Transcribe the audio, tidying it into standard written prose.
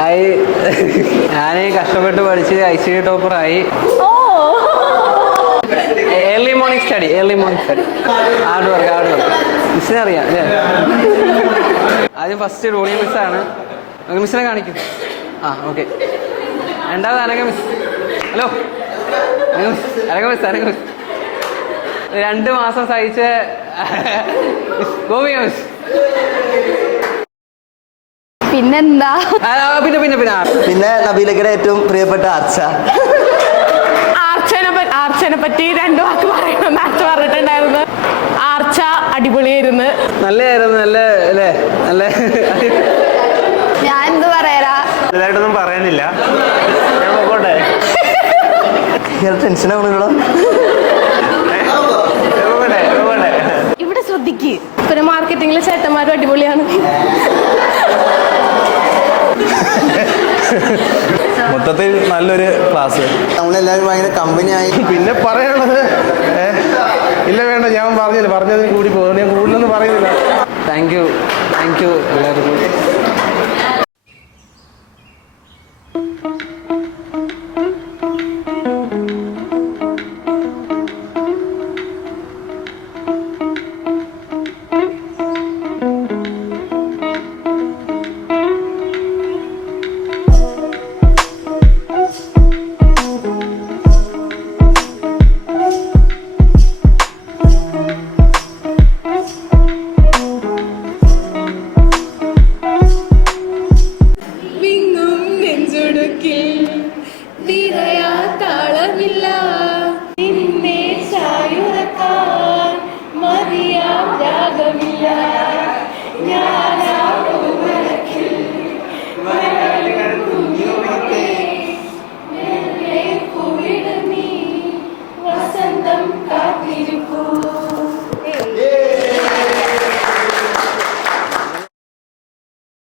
ആയി. ഞാൻ കഷ്ടപ്പെട്ട് പഠിച്ച് ICT ടോപ്പറായി. Early morning study hard work മിസ്സിനെ അറിയാം അല്ലേ? ആദ്യം ഫസ്റ്റ് റോണി മിസ്സാണ്. മിസ്സിനെ കാണിക്കും. ഓക്കെ. രണ്ടാമത് Anagha miss. Hello Anagha miss 2 മാസം സഹിച്ച ഗോപിക മിസ്. പിന്നെന്താ പിന്നെ നബീലക്കയുടെ ഏറ്റവും പ്രിയപ്പെട്ട ആർച്ചനെ പറ്റി 2 വാക്ക് പറയണമെന്ന് ആർച്ച പറഞ്ഞിട്ടുണ്ടായിരുന്നു. ആർച്ച അടിപൊളിയായിരുന്നു. നല്ലതായിരുന്നു. നല്ല അല്ലേ? നല്ല. ഞാൻ എന്ത് പറയാ, ഇതായിട്ടൊന്നും പറയാനില്ല. ടെൻഷനാണല്ലോ. ഇവിടെ ശ്രദ്ധിക്ക്. പിന്നെ മാർക്കറ്റിംഗിലെ ചേട്ടന്മാരും അടിപൊളിയാണ്. മൊത്തത്തിൽ നല്ലൊരു ക്ലാസ്. നമ്മളെല്ലാവരും ഭയങ്കര കമ്പനിയായി. പിന്നെ പറയാനുള്ളത് ഇല്ല, വേണ്ട, ഞാൻ പറഞ്ഞതിന് കൂടി പോകുന്നു. ഞാൻ കൂടുതലൊന്നും പറയുന്നില്ല. താങ്ക് യു എല്ലാവർക്കും.